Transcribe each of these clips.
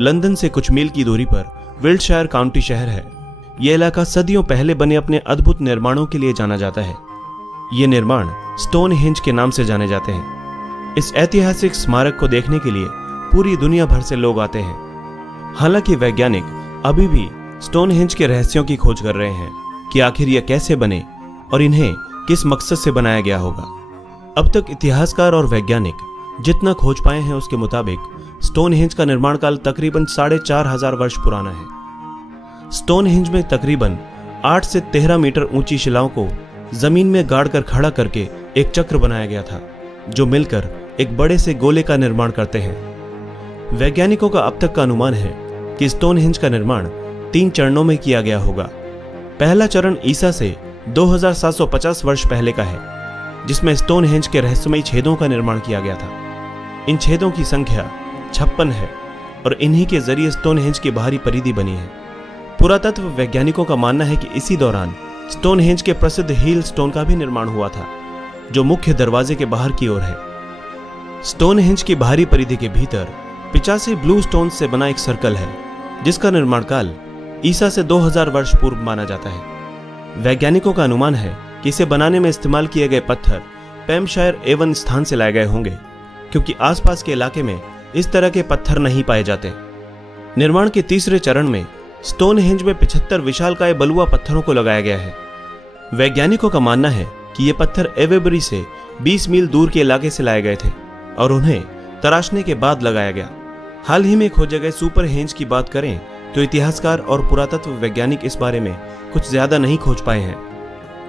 London से कुछ मील की दूरी पर विल्टशायर काउंटी शहर है। यह इलाका सदियों पहले बने अपने अद्भुत निर्माणों के लिए जाना जाता है। ये निर्माण स्टोनहेंज के नाम से जाने जाते हैं। इस ऐतिहासिक स्मारक को देखने के लिए पूरी दुनिया भर से लोग आते हैं। हालांकि वैज्ञानिक अभी भी स्टोनहेंज के रहस्यों की खोज कर रहे हैं कि आखिर यह कैसे बने और इन्हें किस मकसद से बनाया गया होगा। अब तक इतिहासकार और वैज्ञानिक जितना खोज पाए हैं उसके मुताबिक स्टोनहेंज का निर्माण काल तकरीबन 4500 वर्ष पुराना है। स्टोनहेंज में तकरीबन 8 से 13 मीटर ऊंची शिलाओं को जमीन में गाड़कर खड़ा करके एक चक्र बनाया गया था, जो मिलकर एक बड़े से गोले का निर्माण करते हैं। वैज्ञानिकों का अब तक का अनुमान है कि स्टोनहेंज का निर्माण 3 चरणों में किया गया होगा। पहला चरण ईसा से 2750 वर्ष पहले का है, जिसमें स्टोनहेंज के रहस्यमयी छेदों का निर्माण किया गया था। इन छेदों की संख्या 56 है और इन्हीं के जरिए स्टोनहेंज की बाहरी परिधि बनी है। पुरातत्व वैज्ञानिकों का मानना है कि इसी दौरान स्टोनहेंज के प्रसिद्ध हील स्टोन का भी निर्माण हुआ था, जो मुख्य दरवाजे के बाहर की ओर है। स्टोनहेंज की बाहरी परिधि के भीतर 85 ब्लू स्टोन से बना एक सर्कल है, जिसका निर्माण काल ईसा से 2000 वर्ष पूर्व माना जाता है। वैज्ञानिकों का अनुमान है कि इसे बनाने में इस्तेमाल किए गए पत्थर पैम्पशायर एवन स्थान से लाए गए होंगे, क्योंकि आसपास के इलाके में इस तरह के पत्थर नहीं पाए जाते। निर्माण के तीसरे चरण में स्टोनहेंज में 75 विशालकाय बलुआ पत्थरों को लगाया गया है। वैज्ञानिकों का मानना है कि ये पत्थर एवेबरी से 20 मील दूर के इलाके से लाए गए थे और उन्हें तराशने के बाद लगाया गया। हाल ही में खोजे गए सुपरहेंज की बात करें तो इतिहासकार और पुरातत्व वैज्ञानिक इस बारे में कुछ ज्यादा नहीं खोज पाए हैं।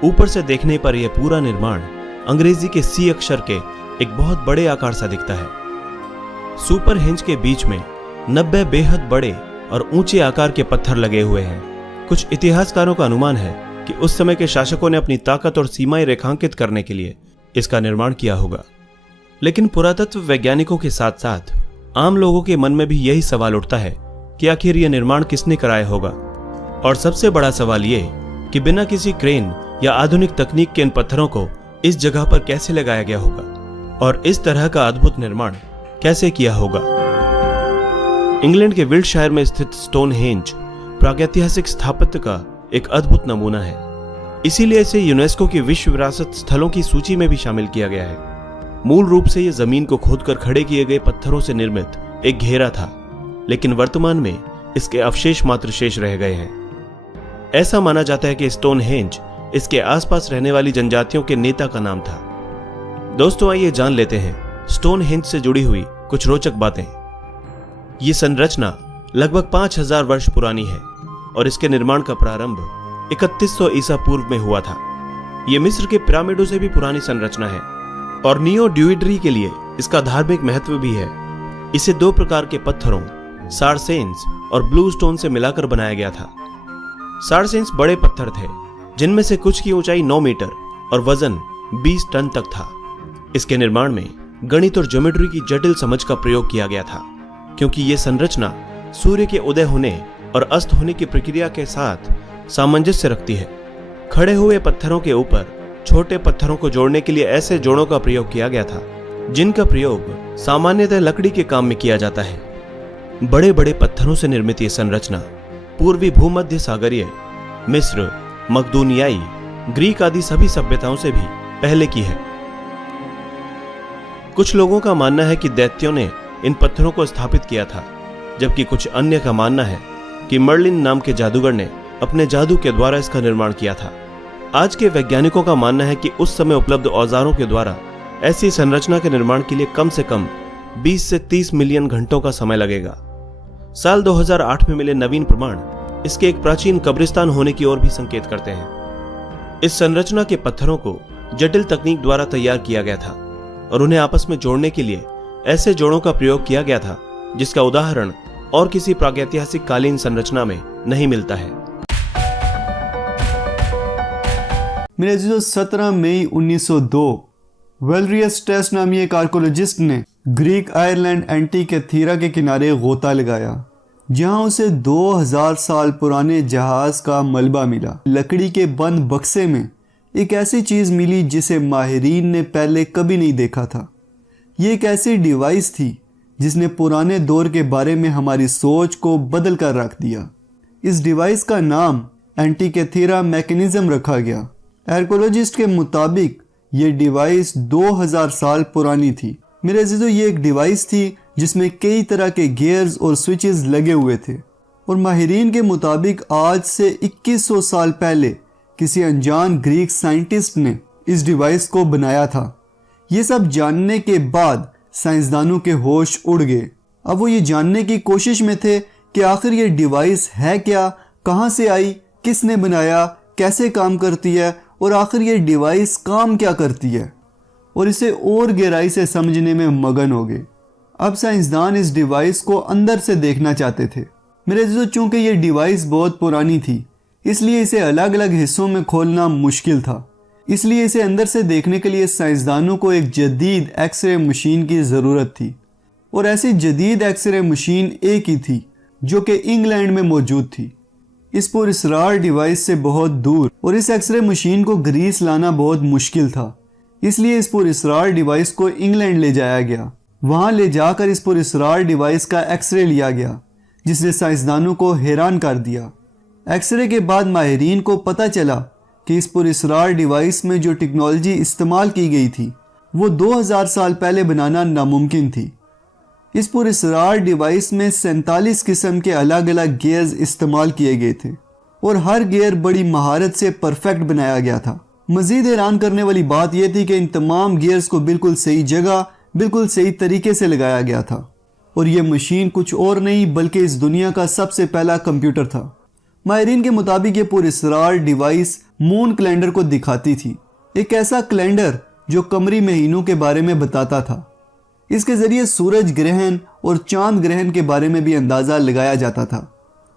ऊपर से देखने पर यह पूरा निर्माण अंग्रेजी के सी अक्षर के एक बहुत बड़े आकार सा दिखता है। सुपरहेंज के बीच में 90 बेहद बड़े और ऊंचे आकार के पत्थर लगे हुए हैं। कुछ इतिहासकारों का अनुमान है कि उस समय के शासकों ने अपनी ताकत और सीमाएं रेखांकित करने के लिए इसका निर्माण किया होगा। लेकिन पुरातत्व वैज्ञानिकों के साथ साथ आम लोगों के मन में भी यही सवाल उठता है कि आखिर यह निर्माण किसने कराया होगा। और सबसे बड़ा सवाल ये कि बिना किसी क्रेन या आधुनिक तकनीक के इन पत्थरों को इस जगह पर कैसे लगाया गया होगा और इस तरह का अद्भुत निर्माण कैसे किया होगा। इंग्लैंड के विल्टशायर में स्थित स्टोनहेंज प्रागैतिहासिक स्थापत्य का एक अद्भुत नमूना है। इसीलिए इसे यूनेस्को की विश्व विरासत स्थलों की सूची में भी शामिल किया गया है। मूल रूप से यह जमीन को खोदकर खड़े किए गए पत्थरों से निर्मित एक घेरा था, लेकिन वर्तमान में इसके अवशेष मात्र शेष रह गए हैं। ऐसा माना जाता है कि स्टोनहेंज इसके आसपास रहने वाली जनजातियों के नेता का नाम था। दोस्तों, आइए जान लेते हैं स्टोनहेंज से जुड़ी हुई कुछ रोचक बातें। ये संरचना लगभग 5000 वर्ष पुरानी है और इसके निर्माण का प्रारंभ 3100 ईसा पूर्व में हुआ था। यह मिस्र के पिरामिडों से भी पुरानी संरचना है और नियो ड्यूइडरी के लिए इसका धार्मिक महत्व भी है। इसे 2 प्रकार के पत्थरों सारसेन्स और ब्लू स्टोन से मिलाकर बनाया गया था। सारसेन्स बड़े पत्थर थे, जिनमें से कुछ की ऊंचाई 9 मीटर और वजन 20 टन तक था। इसके निर्माण में गणित और ज्योमेट्री की जटिल समझ का प्रयोग किया गया था, क्योंकि यह संरचना सूर्य के उदय होने और अस्त होने की प्रक्रिया के साथ सामंजस्य रखती है। खड़े हुए पत्थरों के ऊपर छोटे पत्थरों को जोड़ने के लिए ऐसे जोड़ों का प्रयोग किया गया था, जिनका प्रयोग सामान्यतः लकड़ी के काम में किया जाता है। बड़े बड़े पत्थरों से निर्मित यह संरचना पूर्वी भूमध्य सागरीय, मिस्र, मकदूनियाई, ग्रीक आदि सभी सभ्यताओं से भी पहले की है। कुछ लोगों का मानना है कि दैत्यों ने इन पत्थरों को स्थापित किया था, जबकि कुछ अन्य का मानना है कि मर्लिन नाम के जादूगर ने अपने जादू के द्वारा इसका निर्माण किया था। आज के वैज्ञानिकों का मानना है कि उस समय उपलब्ध औजारों के द्वारा ऐसी संरचना के निर्माण के लिए कम से कम 20 से 30 मिलियन घंटों का समय लगेगा। साल 2008 में मिले नवीन प्रमाण इसके एक प्राचीन कब्रिस्तान होने की ओर भी संकेत करते हैं। इस संरचना के पत्थरों को जटिल तकनीक द्वारा तैयार किया गया था और उन्हें आपस में जोड़ने के लिए ऐसे जोड़ों का प्रयोग किया गया था, जिसका उदाहरण और किसी प्रागैतिहासिक कालीन संरचना में नहीं मिलता है। मेरे जो 17 मई 1902 वेलरियस टेस्ट नामी एक आर्कोलॉजिस्ट ने ग्रीक आयरलैंड एंटीक एथीरा के किनारे गोता लगाया, जहां उसे 2000 साल पुराने जहाज का मलबा मिला। लकड़ी के बंद बक्से में एक ऐसी चीज मिली जिसे माहिरीन ने पहले कभी नहीं देखा था। ये एक ऐसी डिवाइस थी जिसने पुराने दौर के बारे में हमारी सोच को बदल कर रख दिया। इस डिवाइस का नाम एंटीकैथेरा मैकेनिज्म रखा गया। आर्कोलॉजिस्ट के मुताबिक ये डिवाइस 2000 साल पुरानी थी। मेरे अजीजों, ये एक डिवाइस थी जिसमें कई तरह के गियर्स और स्विचेस लगे हुए थे और माहिरीन के मुताबिक आज से 2100 साल पहले किसी अनजान ग्रीक साइंटिस्ट ने इस डिवाइस को बनाया था। ये सब जानने के बाद साइंसदानों के होश उड़ गए। अब वो ये जानने की कोशिश में थे कि आखिर ये डिवाइस है क्या, कहाँ से आई, किसने बनाया, कैसे काम करती है और आखिर ये डिवाइस काम क्या करती है, और इसे और गहराई से समझने में मगन हो गए। अब साइंसदान इस डिवाइस को अंदर से देखना चाहते थे। मेरे दोस्तों, चूंकि ये डिवाइस बहुत पुरानी थी इसलिए इसे अलग अलग हिस्सों में खोलना मुश्किल था। इसलिए इसे अंदर से देखने के लिए साइंसदानों को एक जदीद एक्सरे मशीन की ज़रूरत थी और ऐसी जदीद एक्सरे मशीन एक ही थी जो कि इंग्लैंड में मौजूद थी। इस पुरअसरार डिवाइस से बहुत दूर और इस एक्सरे मशीन को ग्रीस लाना बहुत मुश्किल था। इसलिए इस पुरअसरार डिवाइस को इंग्लैंड ले जाया गया। वहाँ ले जाकर इस पुरअसरार डिवाइस का एक्सरे लिया गया जिसने साइंसदानों को हैरान कर दिया। एक्सरे के बाद माहिरीन को पता चला कि इस पुरअसरार डिवाइस में जो टेक्नोलॉजी इस्तेमाल की गई थी वो 2000 साल पहले बनाना नामुमकिन थी। इस पुरअसरार डिवाइस में 47 किस्म के अलग अलग गियर्स इस्तेमाल किए गए थे और हर गियर बड़ी महारत से परफेक्ट बनाया गया था। मजीद हैरान करने वाली बात यह थी कि इन तमाम गियर्स को बिल्कुल सही जगह, बिल्कुल सही तरीके से लगाया गया था और यह मशीन कुछ और नहीं बल्कि इस दुनिया का सबसे पहला कंप्यूटर था। माहिरीन के मुताबिक ये पुरअसरार डिवाइस मून कैलेंडर को दिखाती थी, एक ऐसा कैलेंडर जो कमरी महीनों के बारे में बताता था। इसके जरिए सूरज ग्रहण और चांद ग्रहण के बारे में भी अंदाज़ा लगाया जाता था,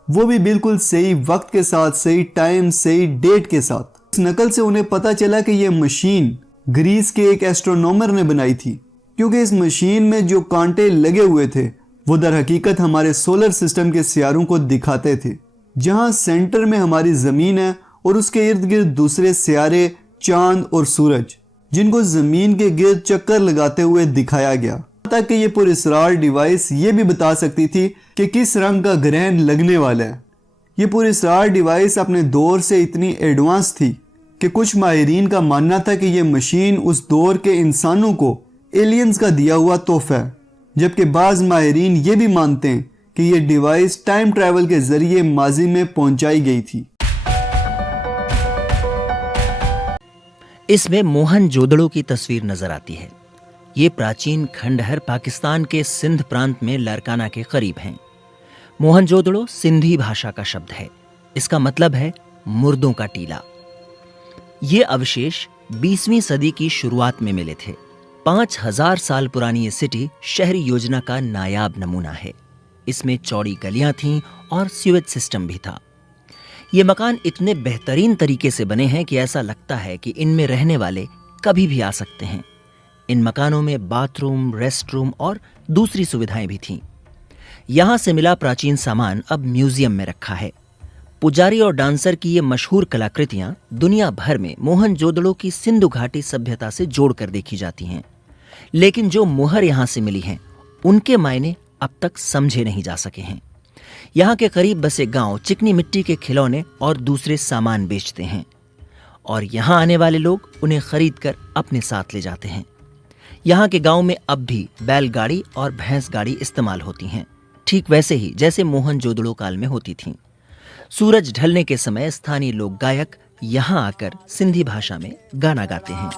वो भी बिल्कुल सही वक्त के साथ, सही टाइम, सही डेट के साथ। इस नकल से उन्हें पता चला कि यह मशीन ग्रीस के एक एस्ट्रोनॉमर ने बनाई थी, क्योंकि इस मशीन में जो कांटे लगे हुए थे वो दर हकीकत हमारे सोलर सिस्टम के सियारों को दिखाते थे, जहां सेंटर में हमारी ज़मीन है और उसके इर्द गिर्द दूसरे सियारे, चांद और सूरज, जिनको ज़मीन के गिर्द चक्कर लगाते हुए दिखाया गया। ताकि ये पुरअसरार डिवाइस ये भी बता सकती थी कि किस रंग का ग्रहण लगने वाला है। ये पुरअसरार डिवाइस अपने दौर से इतनी एडवांस थी कि कुछ माहिरीन का मानना था कि ये मशीन उस दौर के इंसानों को एलियंस का दिया हुआ तोहफा है, जबकि बाज़ माहिरीन ये भी मानते हैं कि ये डिवाइस टाइम ट्रैवल के जरिए माजी में पहुंचाई गई थी। इसमें मोहनजोदड़ो की तस्वीर नजर आती है। ये प्राचीन खंडहर पाकिस्तान के सिंध प्रांत में लारकाना के करीब हैं। मोहनजोदड़ो सिंधी भाषा का शब्द है। इसका मतलब है मुर्दों का टीला। ये अवशेष 20वीं सदी की शुरुआत में मिले थे। 5000 साल पुरानी ये सिटी शहरी योजना का नायाब नमूना है। इसमें चौड़ी गलियां थीं और सीवेज सिस्टम भी था। ये मकान इतने बेहतरीन तरीके से बने हैं कि ऐसा लगता है कि इनमें रहने वाले कभी भी आ सकते हैं। इन मकानों में बाथरूम, रेस्टरूम और दूसरी सुविधाएं भी थीं। यहां से मिला प्राचीन सामान अब म्यूजियम में रखा है। पुजारी और डांसर की ये मशहूर कलाकृतियां दुनिया भर में मोहनजोदड़ो की सिंधु घाटी सभ्यता से जोड़कर देखी जाती हैं, लेकिन जो मुहर यहां से मिली हैं उनके मायने अब तक समझे नहीं जा सके हैं। यहाँ के करीब बसे गांव चिकनी मिट्टी के खिलौने और दूसरे सामान बेचते हैं और यहाँ आने वाले लोग उन्हें खरीद कर अपने साथ ले जाते हैं। यहाँ के गांव में अब भी बैलगाड़ी और भैंस गाड़ी इस्तेमाल होती हैं, ठीक वैसे ही जैसे मोहनजोदड़ो काल में होती थीं। सूरज ढलने के समय स्थानीय लोक गायक यहाँ आकर सिंधी भाषा में गाना गाते हैं।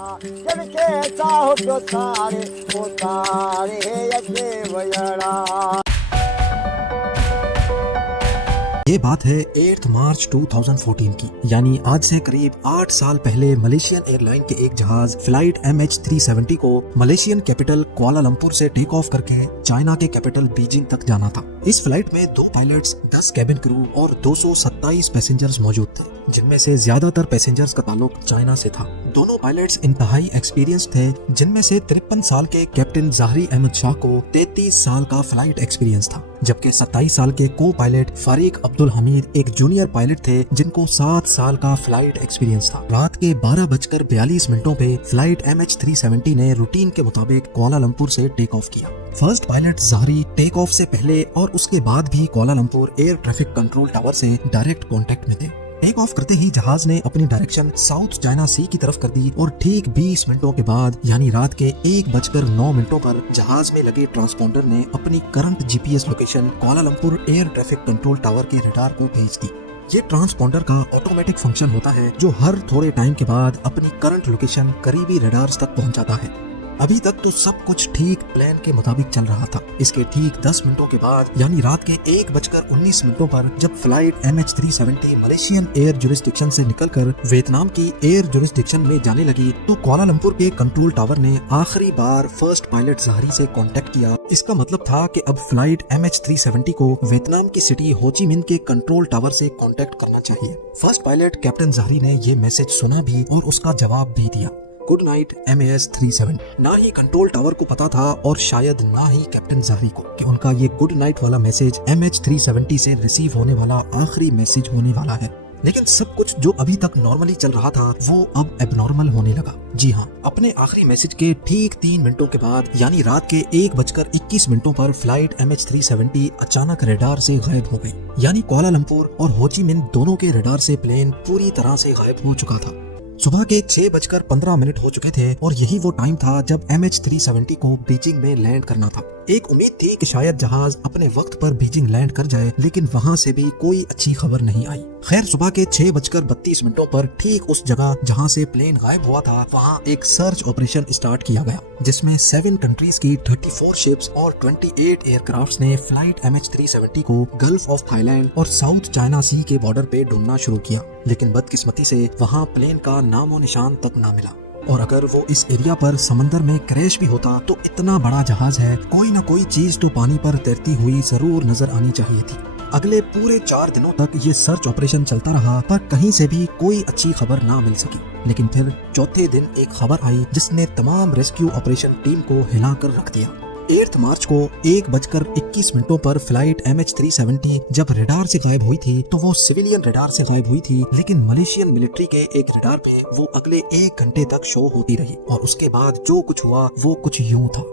ये बात है 8 मार्च 2014 की, यानी आज से करीब 8 साल पहले मलेशियन एयरलाइन के एक जहाज फ्लाइट MH370 को मलेशियन कैपिटल कुआलालंपुर से टेक ऑफ करके चाइना के कैपिटल बीजिंग तक जाना था। इस फ्लाइट में 2 पायलट्स, 10 कैबिन क्रू और 227 पैसेंजर्स मौजूद थे, जिनमें से ज्यादातर पैसेंजर्स का ताल्लुक चाइना से था। दोनों पायलट्स इंतहाई एक्सपीरियंस थे, जिनमें से 53 साल के कैप्टन ज़ाहरी अहमद शाह को 33 साल का फ्लाइट एक्सपीरियंस था। जबकि 27 साल के को पायलट फारिक अब्दुल हमीद एक जूनियर पायलट थे जिनको 7 साल का फ्लाइट एक्सपीरियंस था। रात के 12:42 पे फ्लाइट MH370 ने रूटीन के मुताबिक कुआलालंपुर से टेक ऑफ किया। फर्स्ट पायलट ज़हरी टेक ऑफ से पहले और उसके बाद भी Kuala Lumpur air traffic control tower से डायरेक्ट कांटेक्ट में थे। टेक ऑफ करते ही जहाज ने अपनी डायरेक्शन साउथ चाइना सी की तरफ कर दी और ठीक 20 मिनटों के बाद यानी रात के 1:09 पर जहाज में लगे ट्रांसपोंडर ने अपनी current GPS location Kuala Lumpur air traffic control tower के रडार को भेज दी। ये ट्रांसपोंडर का ऑटोमेटिक फंक्शन होता है जो हर थोड़े टाइम के बाद अपनी करंट लोकेशन करीबी रडार्स तक पहुंचाता है। अभी तक तो सब कुछ ठीक प्लान के मुताबिक चल रहा था। इसके ठीक 10 मिनटों के बाद यानी रात के 1:19 पर जब flight MH370 Malaysian air jurisdiction से निकलकर वियतनाम की एयर जुरिस्डिक्शन में जाने लगी तो कुआलालंपुर के कंट्रोल टावर ने आखिरी बार फर्स्ट पायलट ज़हरी से कांटेक्ट किया। इसका मतलब था कि अब फ्लाइट MH370 को वियतनाम की सिटी हो ची मिन्ह के कंट्रोल टावर से कांटेक्ट करना चाहिए। फर्स्ट पायलट कैप्टन ज़हरी ने ये मैसेज सुना भी और उसका जवाब भी दिया, गुड नाइट MAS-37। ना ही कंट्रोल टावर को पता था और शायद ना ही कैप्टन ज़हरी को कि उनका ये गुड नाइट वाला मैसेज MH370 से रिसीव होने वाला आखिरी मैसेज होने वाला है। लेकिन सब कुछ जो अभी तक नॉर्मली चल रहा था वो अब एबनॉर्मल होने लगा। जी हाँ, अपने आखिरी मैसेज के ठीक 3 मिनटों के बाद यानी रात के 1:21 पर फ्लाइट MH370 अचानक रडार से गायब हो गई। यानी कुआलालंपुर और हो ची मिन्ह दोनों के रडार से प्लेन पूरी तरह से गायब हो चुका था। सुबह के 6:15 हो चुके थे और यही वो टाइम था जब MH370 को बीजिंग में लैंड करना था। एक उम्मीद थी कि शायद जहाज अपने वक्त पर बीजिंग लैंड कर जाए, लेकिन वहां से भी कोई अच्छी खबर नहीं आई। खैर, सुबह के 6:32 पर ठीक उस जगह जहां से प्लेन गायब हुआ था वहां एक सर्च ऑपरेशन स्टार्ट किया गया, जिसमें 7 कंट्रीज की 34 शिप्स और 28 एयरक्राफ्ट्स ने फ्लाइट MH370 को गल्फ ऑफ थाईलैंड और साउथ चाइना सी के बॉर्डर पे ढूंढना शुरू किया। लेकिन बदकिस्मती से वहां प्लेन का नामो निशान तक ना मिला। और अगर वो इस एरिया पर समंदर में क्रैश भी होता तो इतना बड़ा जहाज है, कोई ना कोई चीज तो पानी पर तैरती हुई जरूर नजर आनी चाहिए थी। अगले पूरे 4 दिनों तक ये सर्च ऑपरेशन चलता रहा पर कहीं से भी कोई अच्छी खबर ना मिल सकी। लेकिन फिर चौथे दिन एक खबर आई जिसने तमाम रेस्क्यू ऑपरेशन टीम को हिलाकर रख दिया। 8 मार्च को 1:21 पर फ्लाइट MH370 जब रडार से गायब हुई थी तो वो सिविलियन रडार से गायब हुई थी, लेकिन मलेशियन मिलिट्री के एक रडार पे वो अगले 1 घंटे तक शो होती रही और उसके बाद जो कुछ हुआ वो कुछ यूं था।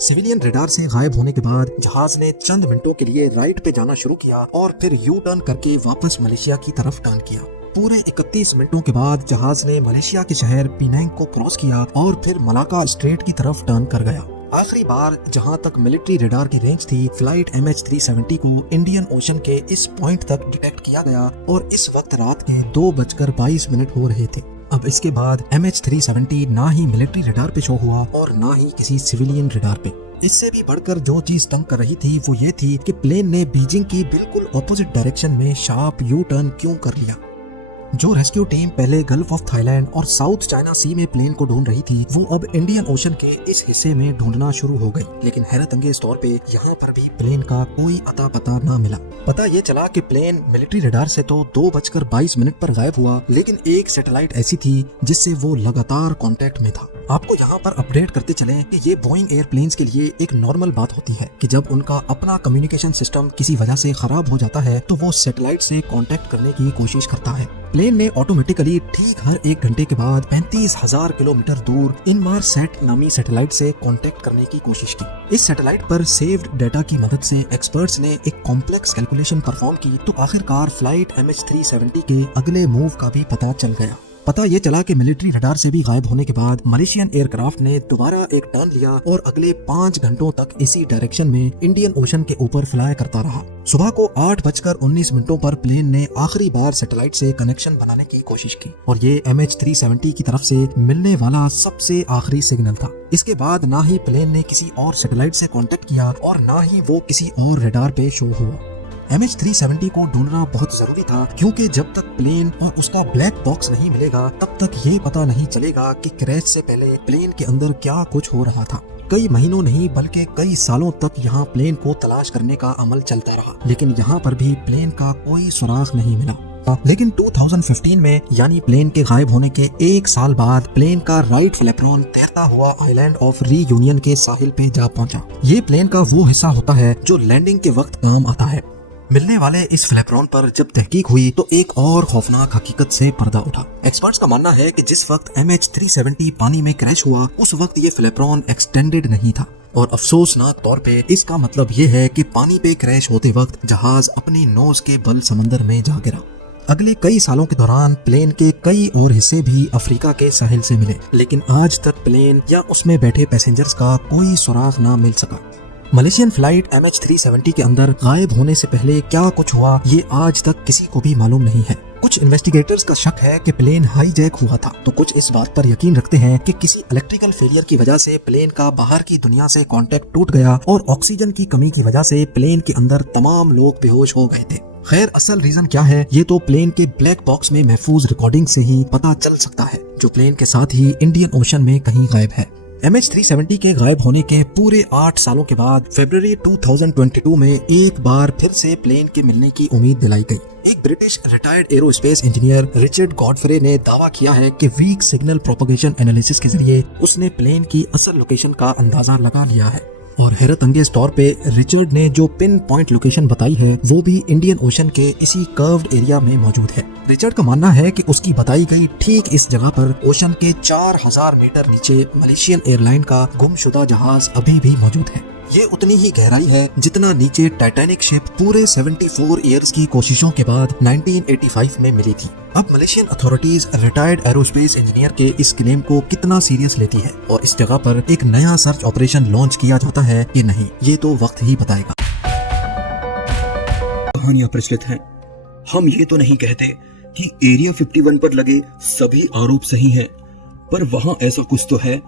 सिविलियन रडार से गायब होने के बाद जहाज ने चंद मिनटों के लिए राइट पे जाना शुरू किया और फिर यू टर्न करके वापस मलेशिया की तरफ टर्न किया। पूरे 31 मिनटों के बाद जहाज ने मलेशिया के शहर पिनांग को क्रॉस किया और फिर मलाका स्ट्रेट की तरफ टर्न कर गया। आखिरी बार जहां तक मिलिट्री रडार की रेंज थी, फ्लाइट MH370 को इंडियन ओशन के इस पॉइंट तक डिटेक्ट किया गया और इस वक्त रात के 2:22 हो रहे थे। अब इसके बाद MH370 ना ही मिलिट्री रडार पे शो हुआ और ना ही किसी सिविलियन रडार पे। इससे भी बढ़कर जो चीज तंग कर रही थी वो ये थी कि प्लेन ने बीजिंग की बिल्कुल ऑपोजिट डायरेक्शन में शार्प यू टर्न क्यों कर लिया। जो रेस्क्यू टीम पहले गल्फ ऑफ थाईलैंड और साउथ चाइना सी में प्लेन को ढूंढ रही थी वो अब इंडियन ओशन के इस हिस्से में ढूंढना शुरू हो गई। लेकिन हैरत अंगेज तौर पे यहाँ पर भी प्लेन का कोई अता पता ना मिला। पता ये चला कि प्लेन मिलिट्री रडार से तो 2:22 पर गायब हुआ, लेकिन एक सैटेलाइट ऐसी थी जिससे वो लगातार कांटेक्ट में था। आपको यहाँ पर अपडेट करते चलें कि ये बोइंग एयरप्लेन्स के लिए एक नॉर्मल बात होती है कि जब उनका अपना कम्युनिकेशन सिस्टम किसी वजह से खराब हो जाता है तो वो सैटेलाइट से कांटेक्ट करने की कोशिश करता है। प्लेन ने ऑटोमेटिकली ठीक हर 1 घंटे के बाद 35,000 किलोमीटर दूर इनमारसैट नामी सैटेलाइट से कांटेक्ट करने की कोशिश की। इस सैटेलाइट पर सेव्ड डेटा की मदद से एक्सपर्ट्स ने एक कॉम्प्लेक्स कैलकुलेशन परफॉर्म की तो आखिरकार फ्लाइट MH370 के अगले मूव का भी पता चल गया। पता ये चला कि मिलिट्री रडार से भी गायब होने के बाद मलेशियन एयरक्राफ्ट ने दोबारा एक टर्न लिया और अगले 5 घंटों तक इसी डायरेक्शन में इंडियन ओशन के ऊपर फ्लाई करता रहा। सुबह को 8:19 पर प्लेन ने आखिरी बार सैटेलाइट से कनेक्शन बनाने की कोशिश की और ये MH370 की तरफ से मिलने वाला सबसे आखिरी सिग्नल था। इसके बाद ना ही प्लेन ने किसी और सैटेलाइट से कांटेक्ट किया और ना ही वो किसी और रडार पे शो हुआ। MH370 को ढूंढना बहुत जरूरी था क्योंकि जब तक प्लेन और उसका ब्लैक बॉक्स नहीं मिलेगा तब तक ये पता नहीं चलेगा कि क्रैश से पहले प्लेन के अंदर क्या कुछ हो रहा था। कई महीनों नहीं बल्कि कई सालों तक यहाँ प्लेन को तलाश करने का अमल चलता रहा, लेकिन यहाँ पर भी प्लेन का कोई सुराग नहीं मिला। लेकिन 2015 में यानी प्लेन के गायब होने के एक साल बाद प्लेन का राइट फ्लैपरॉन तैरता हुआ आइलैंड ऑफ रीयूनियन के साहिल पे जा पहुंचा। ये प्लेन का वो हिस्सा होता है जो लैंडिंग के वक्त काम आता है। मिलने वाले इस फ्लैपरॉन पर जब तहकीक हुई तो एक और खौफनाक हकीकत से पर्दा उठा। एक्सपर्ट्स का मानना है कि जिस वक्त MH370 पानी में क्रैश हुआ उस वक्त ये फ्लैपरॉन एक्सटेंडेड नहीं था और अफसोसनाक तौर पे इसका मतलब ये है कि पानी पे क्रैश होते वक्त जहाज अपनी नोज के बल समंदर में जा गिरा। अगले कई सालों के दौरान प्लेन के कई और हिस्से भी अफ्रीका के साहिल से मिले, लेकिन आज तक प्लेन या उसमें बैठे पैसेंजर्स का कोई सुराग ना मिल सका। मलेशियन फ्लाइट MH370 के अंदर गायब होने से पहले क्या कुछ हुआ ये आज तक किसी को भी मालूम नहीं है। कुछ इन्वेस्टिगेटर्स का शक है कि प्लेन हाईजैक हुआ था, तो कुछ इस बात पर यकीन रखते हैं कि किसी इलेक्ट्रिकल फेलियर की वजह से प्लेन का बाहर की दुनिया से कांटेक्ट टूट गया और ऑक्सीजन की कमी की वजह से प्लेन के अंदर तमाम लोग बेहोश हो गए थे। खैर, असल रीजन क्या है ये तो प्लेन के ब्लैक बॉक्स में महफूज रिकॉर्डिंग से ही पता चल सकता है, जो प्लेन के साथ ही इंडियन ओशन में कहीं गायब है। MH370 के गायब होने के पूरे 8 सालों के बाद फरवरी 2022 में एक बार फिर से प्लेन के मिलने की उम्मीद दिलाई गई। एक British retired aerospace engineer Richard Godfrey ने दावा किया है कि वीक सिग्नल प्रोपगेशन एनालिसिस के जरिए उसने प्लेन की असल लोकेशन का अंदाजा लगा लिया है। और हैरत अंगेज तौर पे रिचर्ड ने जो पिन पॉइंट लोकेशन बताई है वो भी इंडियन ओशन के इसी कर्व्ड एरिया में मौजूद है। रिचर्ड का मानना है कि उसकी बताई गई ठीक इस जगह पर ओशन के 4000 मीटर नीचे मलेशियन एयरलाइन का गुमशुदा जहाज अभी भी मौजूद है। ये उतनी ही गहराई है जितना नीचे टाइटैनिक शिप पूरे 74 इयर्स की कोशिशों के बाद 1985 में मिली थी। अब Malaysian authorities retired aerospace engineer के इस क्लेम को कितना सीरियस लेती है और इस जगह पर एक नया सर्च ऑपरेशन लॉन्च किया जाता है कि नहीं, ये तो वक्त ही बताएगा। कहानियां प्रचलित हैं। हम ये तो नहीं कहते कि एरिया 51 पर लगे सभी आरोप सही हैं, पर वहां ऐसा कुछ तो है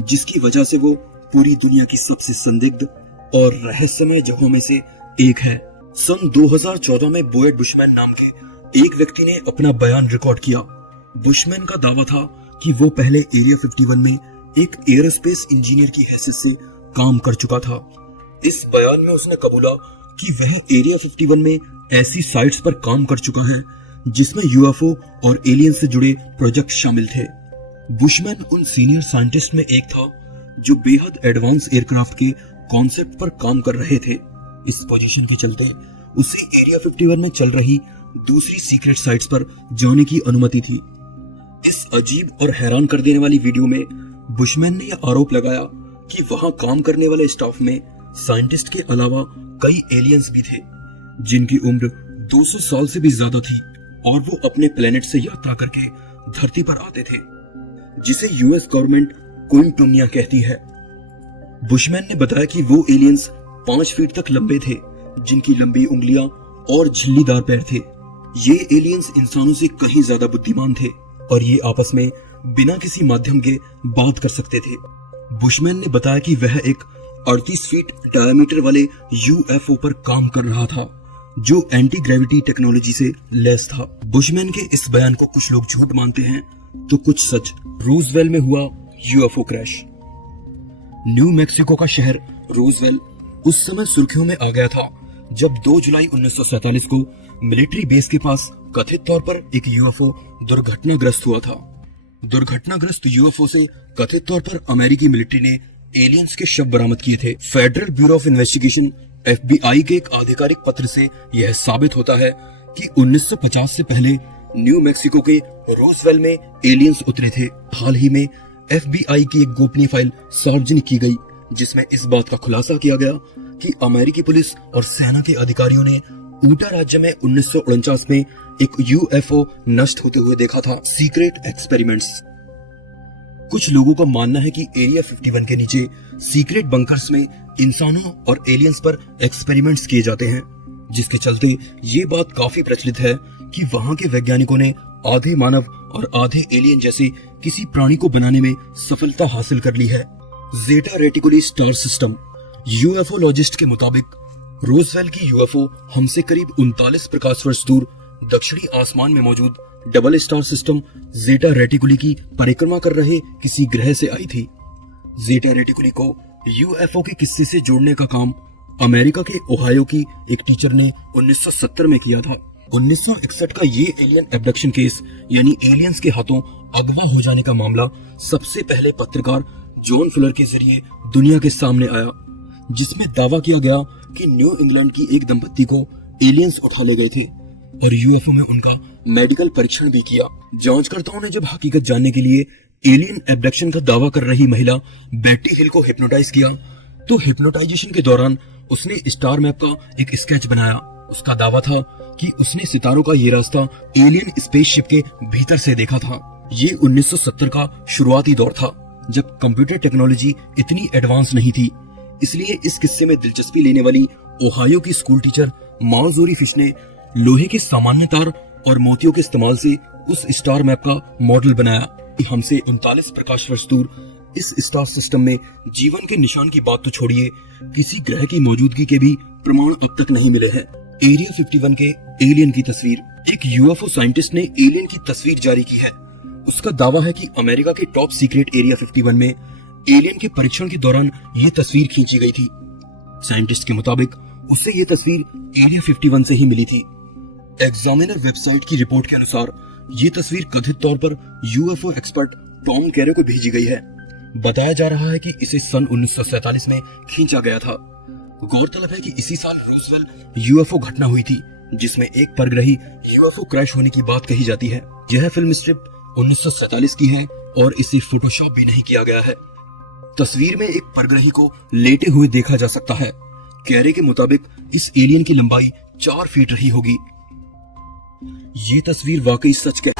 जिसकी वजह से वो पूरी दुनिया की सबसे संदिग्ध और रहस्यमय जगहों में से एक है। सन 2014 में बोयड बुशमैन नाम के एक व्यक्ति ने अपना बयान रिकॉर्ड किया। बुशमैन का दावा था कि वो पहले एरिया 51 में एक एयरोस्पेस इंजीनियर की हैसियत से काम कर चुका था। इस बयान में उसने कबूला कि वह एरिया 51 में ऐसी साइट्स पर काम कर चुका है जिसमें यूएफओ और एलियन से जुड़े प्रोजेक्ट शामिल थे। बुशमैन उन सीनियर साइंटिस्ट में एक था जो बेहद एडवांस एयरक्राफ्ट के कॉन्सेप्ट पर काम कर रहे थे। इस पोजीशन के चलते उसे एरिया 51 में चल रही दूसरी सीक्रेट साइट्स पर जाने की अनुमति थी। इस अजीब और हैरान कर देने वाली वीडियो में बुशमैन ने यह आरोप लगाया कि वहां काम करने वाले स्टाफ में साइंटिस्ट के अलावा कई एलियंस भी थे जिनकी उम्र 200 साल से भी ज्यादा थी और वो अपने प्लेनेट से यात्रा करके धरती पर आते थे, जिसे यूएस गवर्नमेंट क्विंटुनिया कहती है। बुशमैन ने बताया कि वो एलियंस 5 फीट तक लंबे थे जिनकी लंबी उंगलियां और झिल्लीदार पैर थे। ये एलियंस इंसानों से कहीं ज्यादा बुद्धिमान थे और ये आपस में बिना किसी माध्यम के बात कर सकते थे। बुशमैन ने बताया कि वह एक 38 फीट डायमीटर वाले यूएफओ पर काम कर रहा था जो एंटी ग्रेविटी टेक्नोलॉजी से लैस था। बुशमैन के इस बयान को कुछ लोग झूठ मानते हैं तो कुछ सच। रोजवेल में हुआ यूएफओ क्रैश। न्यू मैक्सिको का शहर रोजवेल उस समय सुर्खियों में आ गया था जब 2 जुलाई 1947 को मिलिट्री बेस के पास कथित तौर पर एक यूएफओ दुर्घटनाग्रस्त हुआ था। दुर्घटनाग्रस्त यूएफओ से कथित तौर पर अमेरिकी मिलिट्री ने एलियंस के शव बरामद किए थे। Federal bureau of investigation FBI के एक आधिकारिक पत्र से यह साबित होता है कि 1950 से पहले न्यू मैक्सिको के रोजवेल में एलियंस उतरे थे। हाल ही में FBI की एक गोपनीय फाइल सार्वजनिक की गई जिसमें इस बात का खुलासा किया गया कि अमेरिकी पुलिस और सेना के अधिकारियों ने ऊटा राज्य में 1949 में एक यूएफओ नष्ट होते हुए देखा था। Secret experiments. कुछ लोगों का मानना है कि एरिया 51 के नीचे सीक्रेट बंकर्स में इंसानों और एलियंस पर एक्सपेरिमेंट्स किए जाते हैं, जिसके चलते ये बात काफी प्रचलित है कि वहां के वैज्ञानिकों ने आधे मानव और आधे एलियन जैसे किसी प्राणी को बनाने में सफलता हासिल कर ली है। जेटा रेटिकुली स्टार सिस्टम। यूएफओलॉजिस्ट के मुताबिक रोजवेल की यूएफओ हमसे करीब 39 प्रकाश वर्ष दूर दक्षिणी आसमान में मौजूद डबल स्टार सिस्टम जेटा रेटिकुली की परिक्रमा कर रहे किसी ग्रह से आई थी। जेटा रेटिकुली को यूएफओ के किस्से से जोड़ने का काम अमेरिका के ओहायो की एक टीचर ने 1970 में किया था। 1961 का ये एलियन एब्डक्शन केस यानी एलियंस के हाथों अगवा हो जाने का मामला सबसे पहले पत्रकार जॉन फुलर के जरिए दुनिया के सामने आया, जिसमें दावा किया गया कि न्यू इंग्लैंड की एक दंपत्ति को एलियंस उठा ले गए थे और यूएफओ में उनका मेडिकल परीक्षण भी किया। जांचकर्ताओं ने जब हकीकत जानने के लिए एलियन एब्डक्शन का दावा कर रही महिला बेटी हिल को हिप्नोटाइज किया, तो हिप्नोटाइजेशन के दौरान उसने स्टार मैप का एक स्केच बनाया। उसका दावा था कि उसने सितारों का ये रास्ता एलियन स्पेसशिप के भीतर से देखा था। ये 1970 का शुरुआती दौर था, जब कंप्यूटर टेक्नोलॉजी इतनी एडवांस नहीं थी। इसलिए इस किस्से में दिलचस्पी लेने वाली ओहायो की स्कूल टीचर मार्जोरी फिश ने लोहे के सामान्य तार और मोतियों के इस्तेमाल से उस स्टार मैप का मॉडल बनाया। हमसे 39 प्रकाश वर्ष दूर इस स्टार सिस्टम में जीवन के निशान की बात तो छोड़िए, किसी ग्रह की मौजूदगी के भी प्रमाण अब तक नहीं मिले हैं। एरिया 51 के एलियन की तस्वीर। एक यूएफओ साइंटिस्ट ने एलियन की तस्वीर जारी की है। उसका दावा है कि अमेरिका के टॉप सीक्रेट एरिया 51 में एलियन के परीक्षण के दौरान ये तस्वीर खींची गई थी। साइंटिस्ट के मुताबिक उसे ये तस्वीर एरिया 51 से ही मिली थी। एग्जामिनर वेबसाइट की रिपोर्ट के अनुसार ये तस्वीर कथित तौर पर यूएफओ एक्सपर्ट टॉम कैरे को भेजी गई है। बताया जा रहा है कि इसे सन 1947 में खींचा गया था। गौरतलब है कि इसी साल रोजवेल यूएफओ घटना हुई थी, जिसमें एक परग्रही यूएफओ क्रैश होने की बात कही जाती है। यह फिल्म स्ट्रिप 1947 की है और इसे फोटोशॉप भी नहीं किया गया है। तस्वीर में एक परग्रही को लेटे हुए देखा जा सकता है। कैरे के मुताबिक इस एलियन की लंबाई 4 फीट रही होगी। ये तस्वीर वाकई सच कह